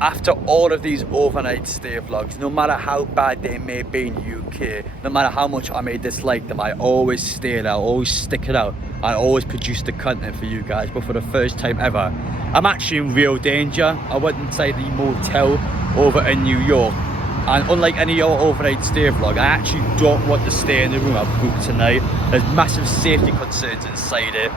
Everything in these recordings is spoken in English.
After all of these overnight stay vlogs, no matter how bad they may be in the UK, no matter how much I may dislike them, I always stay there, I always stick it out, I always produce the content for you guys. But for the first time ever, I'm actually in real danger. I went inside the motel over in New York, and unlike any other overnight stay vlog, I actually don't want to stay in the room I've booked tonight. There's massive safety concerns inside it.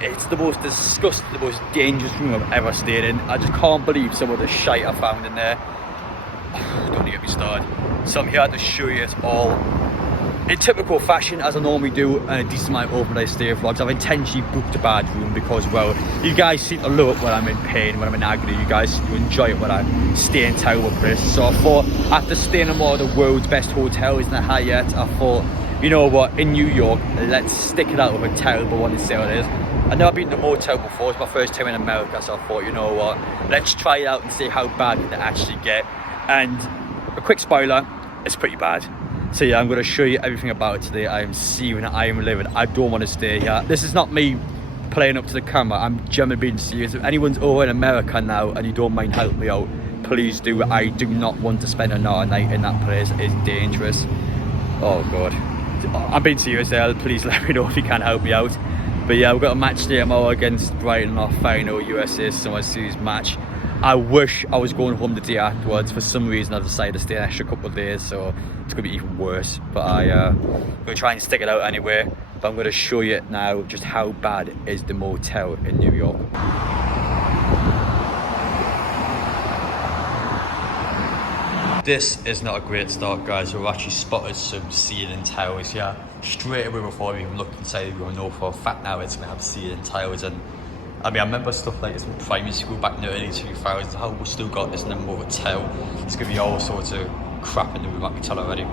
It's the most disgusting, the most dangerous room I've ever stayed in. I just can't believe some of the shite I found in there. Don't get me started. So I'm here to show you it all in typical fashion, as I normally do in a decent amount of overnight stay vlogs. I've intentionally booked a bad room because, well, you guys seem to love it when I'm in pain, when I'm in agony. You guys seem to enjoy it when I stay in terrible places. So I thought, after staying in one of the world's best hotels in the Hyatt, I thought, you know what, in New York, let's stick it out with a terrible one and see how it is. I've never been to a motel before, it's my first time in America, so I thought, you know what, let's try it out and see how bad it actually get. And a quick spoiler, it's pretty bad. So yeah, I'm going to show you everything about it today. I am seething, I am livid, I don't want to stay here. This is not me playing up to the camera, I'm genuinely being serious. If anyone's over in America now and you don't mind helping me out, please do. I do not want to spend another night in that place. It's dangerous. Oh God. I'm being serious there, please let me know if you can help me out. But yeah, we've got a match today tomorrow against Brighton, our final USA Summer Series match. I wish I was going home the day afterwards. For some reason, I've decided to stay an extra couple of days, so it's going to be even worse. But I'm going to try and stick it out anyway. But I'm going to show you now just how bad is the motel in New York. This is not a great start, guys. We've actually spotted some ceiling tiles here straight away before we even looked inside. We know for a fact now it's going to have ceiling tiles. And I mean, I remember stuff like this in primary school back in the early 2000s. How we still got this in the motel. It's going to be all sorts of crap in the room, I can tell already.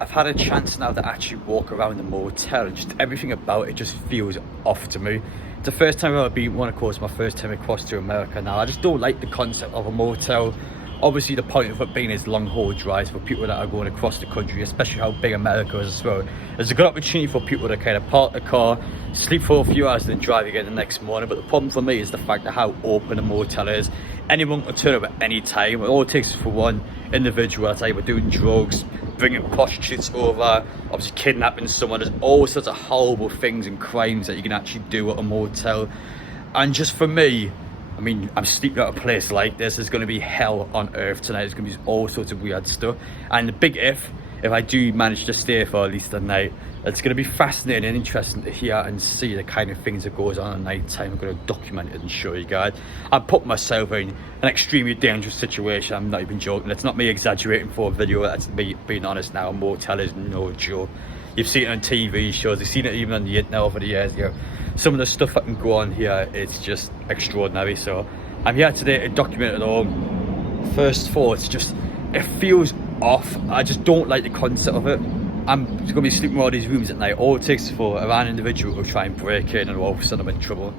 I've had a chance now to actually walk around the motel, and just everything about it just feels off to me. It's the first time I've ever been one, of course, my first time across to America now. I just don't like the concept of a motel. Obviously, the point of it being is long haul drives for people that are going across the country, especially how big America is as well. There's a good opportunity for people to kind of park the car, sleep for a few hours, and then drive again the next morning. But the problem for me is the fact of how open a motel is. Anyone can turn up at any time. It all takes for one individual that's either doing drugs, bringing prostitutes over, obviously kidnapping someone. There's all sorts of horrible things and crimes that you can actually do at a motel. And just for me, I mean, I'm sleeping at a place like this. There's going to be hell on earth tonight. There's going to be all sorts of weird stuff. And the big if I do manage to stay for at least a night, it's going to be fascinating and interesting to hear and see the kind of things that goes on at night time. I'm going to document it and show you guys. I've put myself in an extremely dangerous situation. I'm not even joking. It's not me exaggerating for a video. That's me being honest now. A motel is no joke. You've seen it on TV shows. You've seen it even on the internet over the years. You know, some of the stuff that can go on here, it's just extraordinary. So I'm here today to document it all. First thoughts, just it feels off. I just don't like the concept of it. I'm going to be sleeping in all these rooms at night. All it takes for a random individual to try and break in, and all of a sudden I'm in trouble.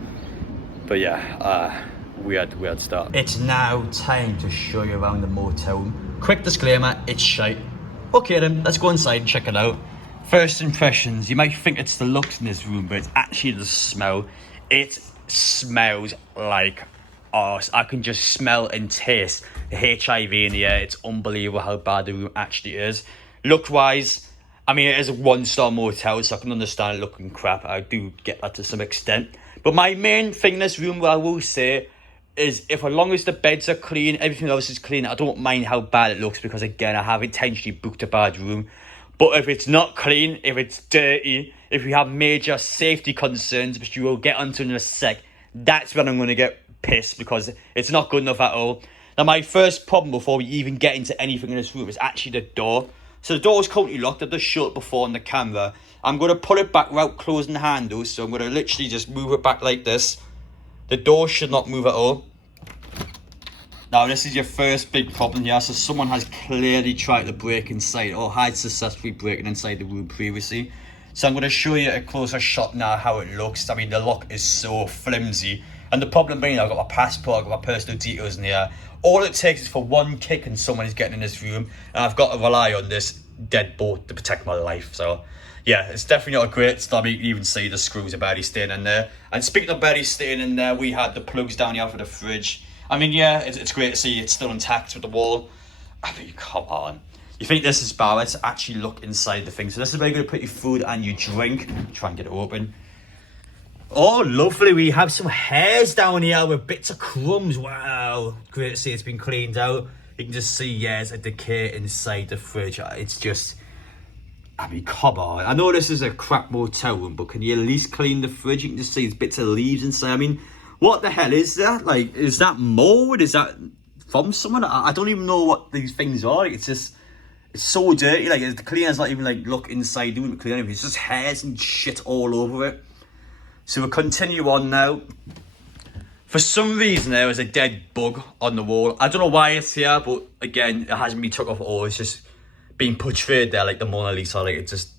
But yeah, weird start. It's now time to show you around the motel. Quick disclaimer, it's shite. Okay then, let's go inside and check it out. First impressions, you might think it's the looks in this room, but it's actually the smell. It smells like arse. I can just smell and taste the HIV in the air. It's unbelievable how bad the room actually is. Look-wise, I mean, it is a one-star motel, so I can understand it looking crap. I do get that to some extent. But my main thing in this room, what I will say, is if as long as the beds are clean, everything else is clean, I don't mind how bad it looks, because again, I have intentionally booked a bad room. But if it's not clean, if it's dirty, if we have major safety concerns, which you will get onto in a sec, that's when I'm going to get pissed, because it's not good enough at all. Now, my first problem before we even get into anything in this room is actually the door. So the door is currently locked. I just shut it before on the camera. I'm going to pull it back without closing the handles. So I'm going to literally just move it back like this. The door should not move at all. Now, this is your first big problem here. So someone has clearly tried to break inside, or had successfully breaking inside the room previously. So I'm going to show you a closer shot now how it looks. I mean, the lock is so flimsy. And the problem being, I've got my passport, I've got my personal details in here. All it takes is for one kick and someone is getting in this room. And I've got to rely on this deadbolt to protect my life. So yeah, it's definitely not a great start. You can even see the screws are barely staying in there. And speaking of barely staying in there, we had the plugs down here for the fridge. I mean, yeah, it's great to see it's still intact with the wall. I mean, come on. You think this is bad? Let's actually look inside the thing. So this is where you're going to put your food and your drink. Try and get it open. Oh, lovely. We have some hairs down here with bits of crumbs. Wow. Great to see it's been cleaned out. You can just see, yeah, there's a decay inside the fridge. It's just... I mean, come on. I know this is a crap motel room, but can you at least clean the fridge? You can just see there's bits of leaves inside. I mean, what the hell is that? Like, is that mold? Is that from someone? I don't even know what these things are. It's just... It's so dirty. Like, the cleaner's not even, like, look inside doing the cleaning. It's just hairs and shit all over it. So we'll continue on now. For some reason, there was a dead bug on the wall. I don't know why it's here, but again, it hasn't been took off at all. It's just been portrayed there like the Mona Lisa. Like, it's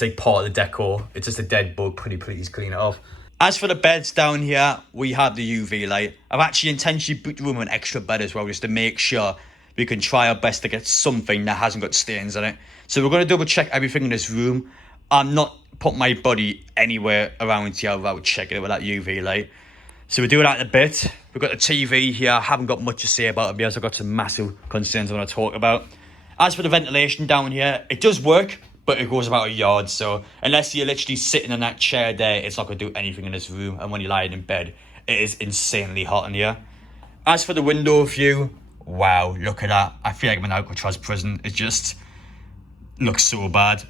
like part of the decor. It's just a dead bug. Pretty please clean it off. As for the beds down here, we have the UV light. I've actually intentionally booked the room with an extra bed as well, just to make sure we can try our best to get something that hasn't got stains on it. So we're going to double check everything in this room. I'm not put my body anywhere around here without checking it with that UV light. So we'll do that in a bit. We've got the TV here. I haven't got much to say about it because I've got some massive concerns I want to talk about. As for the ventilation down here, it does work, but it goes about a yard. So unless you're literally sitting in that chair there, it's not going to do anything in this room. And when you're lying in bed, it is insanely hot in here. As for the window view, wow, look at that. I feel like I'm in Alcatraz prison. It just looks so bad.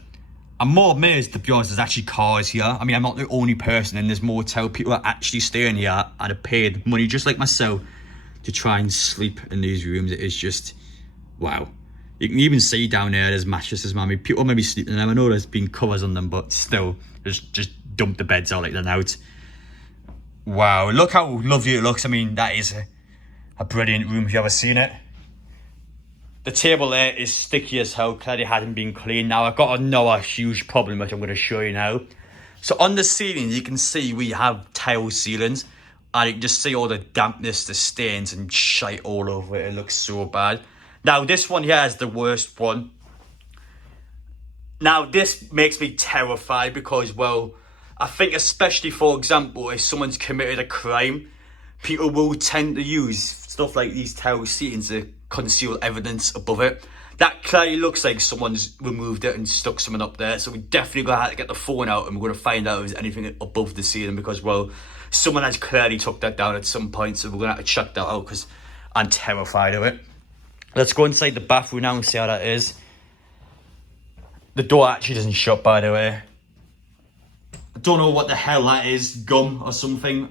I'm more amazed, to be honest, there's actually cars here. I mean, I'm not the only person in this motel. People are actually staying here and have paid money, just like myself, to try and sleep in these rooms. It is just, wow. You can even see down there, there's mattresses, man. I mean, people may be sleeping in them. I know there's been covers on them, but still, just dump the beds out like they're out. Wow, look how lovely it looks. I mean, that is a brilliant room if you've ever seen it. The table there is sticky as hell, clearly hadn't been cleaned. Now, I've got another huge problem, which I'm going to show you now. So on the ceiling, you can see we have tile ceilings. And you can just see all the dampness, the stains and shite all over it. It looks so bad. Now, this one here is the worst one. Now, this makes me terrified because, well, I think especially, for example, if someone's committed a crime, people will tend to use stuff like these tile ceilings to conceal evidence above it. That clearly looks like someone's removed it and stuck something up there. So we definitely gonna have to get the phone out and we're gonna find out if there's anything above the ceiling because, well, someone has clearly took that down at some point. So we're gonna have to check that out because I'm terrified of it. Let's go inside the bathroom now and see how that is. The door actually doesn't shut, by the way. I don't know what the hell that is, gum or something.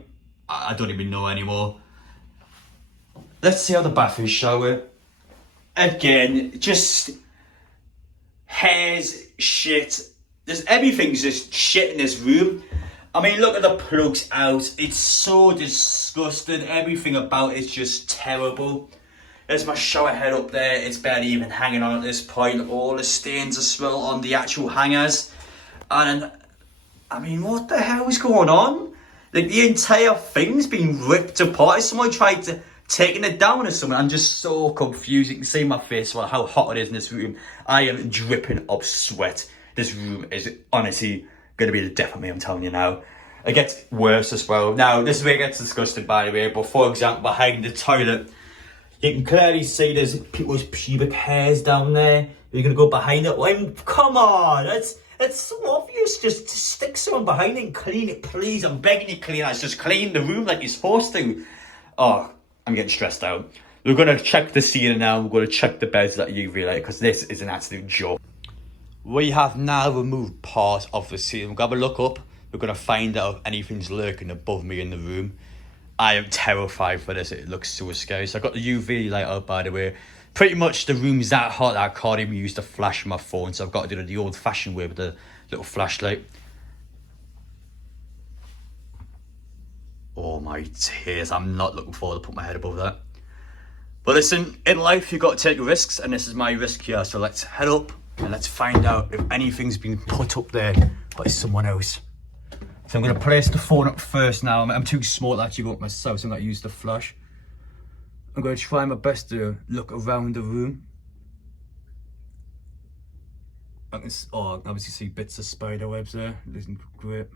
I don't even know anymore. Let's see how the bathroom is, shall we? Again, just hairs, shit. Everything's just shit in this room. I mean, look at the plugs out. It's so disgusting. Everything about it's just terrible. There's my shower head up there. It's barely even hanging on at this point. All the stains are still on the actual hangers. And, I mean, what the hell is going on? Like, the entire thing's been ripped apart. Is someone tried to taking it down or something? I'm just so confused. You can see my face, well, how hot it is in this room. I am dripping of sweat. This room is honestly going to be the death of me, I'm telling you now. It gets worse as well. Now, this is where it gets disgusting, by the way. But for example, behind the toilet, you can clearly see there's people's pubic hairs down there. You're going to go behind it. Well, come on, it's so obvious. Just stick someone behind it and clean it, please. I'm begging you, cleaners. Just clean the room like you're supposed to. Oh, I'm getting stressed out. We're going to check the ceiling now. We're going to check the beds that UV light because this is an absolute joke. We have now removed part of the ceiling. We're going to have a look up. We're going to find out if anything's lurking above me in the room. I am terrified for this. It looks so scary. So I've got the UV light out, by the way. Pretty much the room's that hot that I can't even use the flash on my phone. So I've got to do it the old-fashioned way with the little flashlight. Oh my tears, I'm not looking forward to put my head above that. But listen, in life you've got to take risks, and this is my risk here. So let's head up and let's find out if anything's been put up there by someone else. So I'm going to place the phone up first now. I'm too small to actually go up myself, so I'm going to use the flash. I'm going to try my best to look around the room. I can obviously see bits of spider webs there. It isn't great.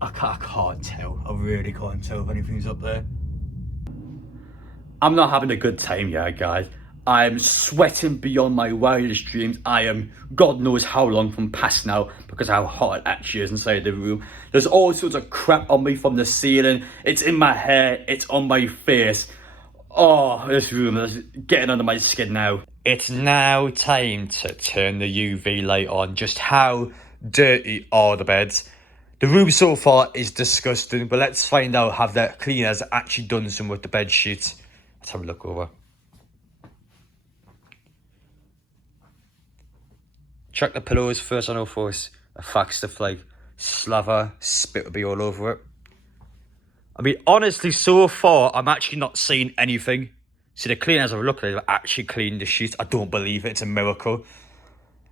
I can't tell. I really can't tell if anything's up there. I'm not having a good time here, guys. I'm sweating beyond my wildest dreams. I am God knows how long from passing out because how hot it actually is inside the room. There's all sorts of crap on me from the ceiling. It's in my hair. It's on my face. Oh, this room is getting under my skin now. It's now time to turn the UV light on. Just how dirty are the beds? The room so far is disgusting, but let's find out have the cleaners actually done some with the bed sheets. Let's have a look over. Check the pillows first. I know for us, a fact stuff like slaver, spit will be all over it. I mean, honestly, so far, I'm actually not seeing anything. See, the cleaners have looked like they've actually cleaned the sheets. I don't believe it. It's a miracle.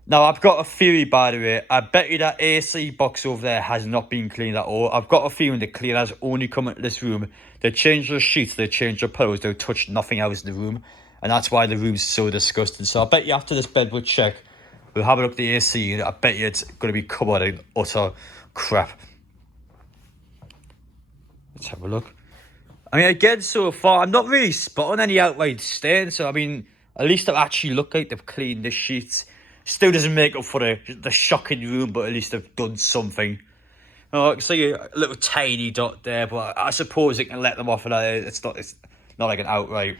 Now, I've got a theory, by the way. I bet you that AC box over there has not been cleaned at all. I've got a feeling the cleaners only come into this room. They change the sheets, they change the pillows, they touch nothing else in the room. And that's why the room's so disgusting. So I bet you after this bed we'll check. We'll have a look at the AC and I bet you it's going to be covered in utter crap. Let's have a look. I mean, again, so far, I'm not really spotting any outright stains. So, I mean, at least it actually look like they've cleaned the sheets. Still doesn't make up for the shocking room, but at least they've done something. Oh, I can see a little tiny dot there, but I suppose it can let them off. And it's not like an outright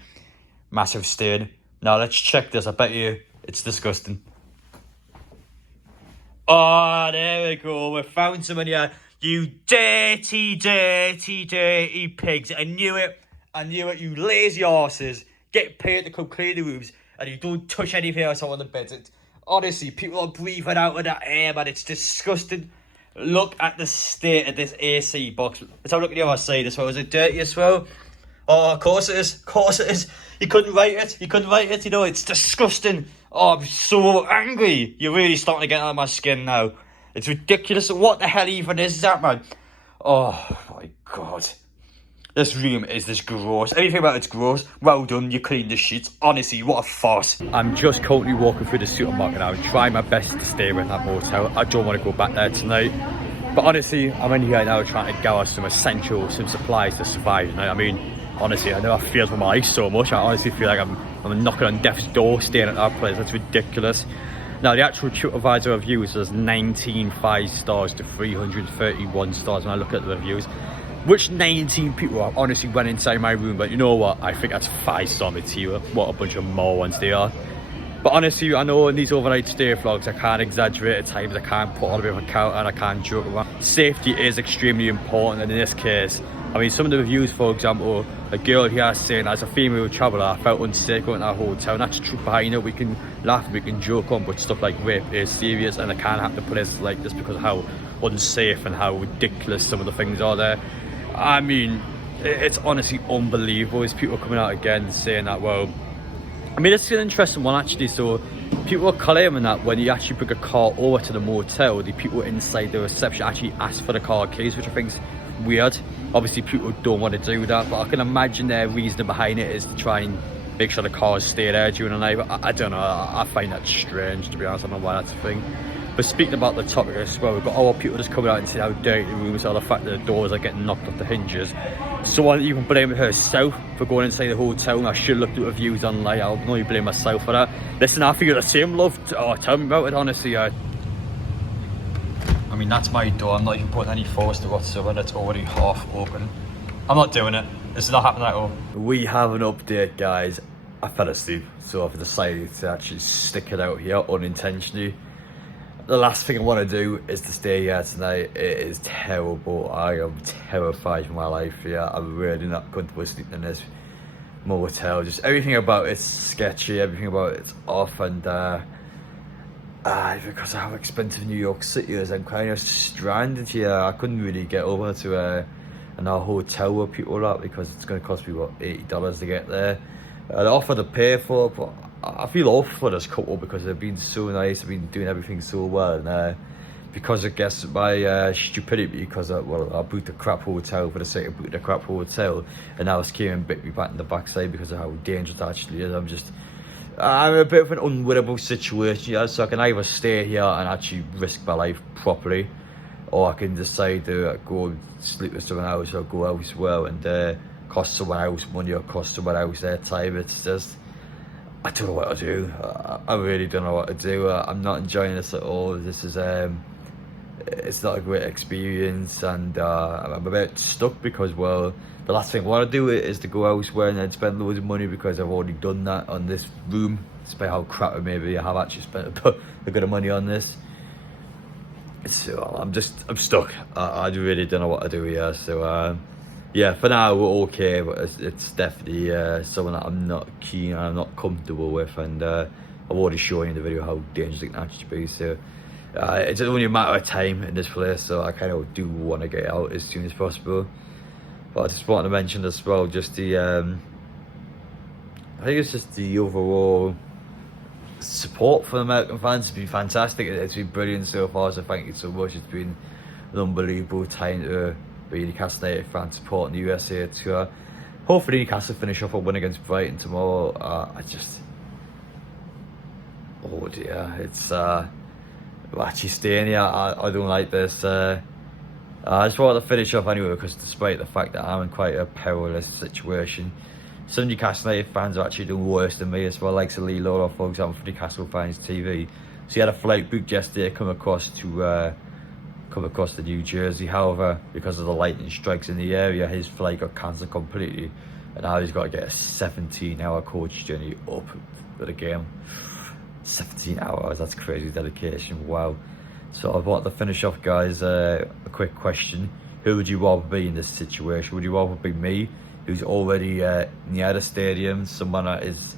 massive stain. Now, let's check this. I bet you it's disgusting. Oh, there we go. We found some in here. You dirty, dirty, dirty pigs. I knew it. I knew it. You lazy arses. Get paid to come clean the rooms and you don't touch anything else on the beds. Honestly, people are breathing out of that air, man. It's disgusting. Look at the state of this AC box. Let's have a look at the other side as well. Is it dirty as well? Oh, of course it is. Of course it is. You couldn't write it. You couldn't write it. You know, it's disgusting. Oh, I'm so angry. You're really starting to get out of my skin now. It's ridiculous. What the hell even is that, man? Oh, my God. This room is this gross. Everything about it's gross. Well done, you cleaned the sheets. Honestly, what a farce. I'm just currently walking through the supermarket now and trying my best to stay in that motel. I don't want to go back there tonight. But honestly, I'm in here now trying to gather some essentials, some supplies to survive. You know what I mean? Honestly, I know I feel for my eyes so much. I honestly feel like I'm knocking on death's door staying at that place. That's ridiculous. Now, the actual TripAdvisor reviews, there's 19 5 stars to 331 stars when I look at the reviews. Which 19 people honestly went inside my room, but you know what? I think that's 5-star material. What a bunch of morons they are. But honestly, I know in these overnight stay vlogs, I can't exaggerate at times, I can't put on a bit of a counter and I can't joke around. Safety is extremely important, and in this case, I mean, some of the reviews, for example, a girl here saying, as a female traveller, I felt unsafe going to our hotel, and that's true behind it. We can laugh, we can joke on, but stuff like rape is serious, and it can't happen to places like this because of how unsafe and how ridiculous some of the things are there. I mean, it's honestly unbelievable. There's people coming out again saying that, well, I mean, it's an interesting one actually. So people are claiming that when you actually bring a car over to the motel, the people inside the reception actually ask for the car keys, which I think is weird. Obviously, people don't want to do that, but I can imagine their reason behind it is to try and make sure the cars stay there during the night. But I don't know, I find that strange, to be honest. I don't know why that's a thing. But speaking about the topic as well, we've got all people just coming out and saying how dirty the rooms are, the fact that the doors are getting knocked off the hinges. Someone even blamed herself for going inside the hotel. I should have looked at reviews online. I'll only blame myself for that. Listen, I feel the same, love. Oh, tell me about it, honestly. I mean, that's my door. I'm not even putting any force to whatsoever. It's already half open. I'm not doing it. This is not happening at all. We have an update, guys. I fell asleep, so I've decided to actually stick it out here unintentionally. The last thing I want to do is to stay here tonight. It is terrible. I am terrified for my life here. I'm really not comfortable sleeping in this motel. Just everything about it's sketchy. Everything about it's off, and because of how expensive New York City is, I'm kind of stranded here. I couldn't really get over to another hotel where people are at because it's going to cost me about $80 to get there. I'd offer to pay for it, but I feel awful for this couple because they've been so nice, they've been doing everything so well, and because I guess my stupidity, because I booked a crap hotel for the sake of booking a crap hotel, and now it's came and bit me back in the backside because of how dangerous it actually is. I'm in a bit of an unwinnable situation, yeah, so I can either stay here and actually risk my life properly, or I can decide to go and sleep with someone else or go elsewhere and cost someone else money or cost someone else their time. It's just, I don't know what to do. I really don't know what to do. I'm not enjoying this at all. This is, it's not a great experience, and I'm a bit stuck because, well, the last thing I want to do is to go elsewhere and then spend loads of money, because I've already done that on this room. Despite how crap it may be, I have actually spent a bit of money on this. So I'm stuck. I really don't know what to do here. So yeah, for now we're okay, but it's definitely someone that I'm not keen and I'm not comfortable with, and I've already shown you in the video how dangerous it can actually be. So it's only a matter of time in this place, so I kind of do want to get out as soon as possible. But I just wanted to mention as well, just the I think it's just the overall support for the American fans has been fantastic. It's been brilliant so far, so thank you so much. It's been an unbelievable time to be a Newcastle United fan supporting the USA tour. Hopefully Newcastle finish off a win against Brighton tomorrow. Oh dear, it's actually staying here. I don't like this. I just wanted to finish off anyway, because despite the fact that I'm in quite a perilous situation, some Newcastle United fans are actually doing worse than me as well, like Lee Laura, for example, from Newcastle Fans TV. So he had a flight booked yesterday come across to New Jersey. However, because of the lightning strikes in the area, his flight got cancelled completely, and now he's got to get a 17-hour coach journey up for the game. 17 hours, that's crazy dedication, wow. So I want to finish off, guys, a quick question. Who would you rather be in this situation? Would you rather be me, who's already near the stadium, someone that is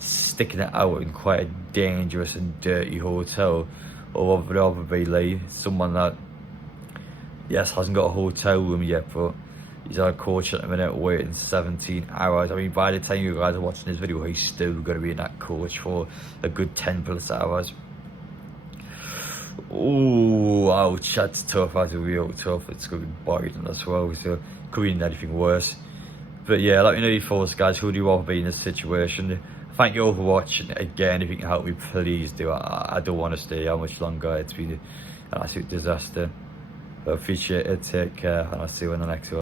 sticking it out in quite a dangerous and dirty hotel, or would you rather be Lee, someone that, yes, hasn't got a hotel room yet, but he's on a coach at the minute waiting 17 hours. I mean, by the time you guys are watching this video, he's still going to be in that coach for a good 10 plus hours. Oh, ouch, that's tough. That's real tough. It's going to be Brighton as well, so could be anything worse. But yeah, let me know your thoughts, guys. Who do you want to be in this situation? Thank you all for watching. Again, if you can help me, please do. I don't want to stay here much longer. It's been an absolute disaster. I appreciate it. Take care, and I'll see you in the next one.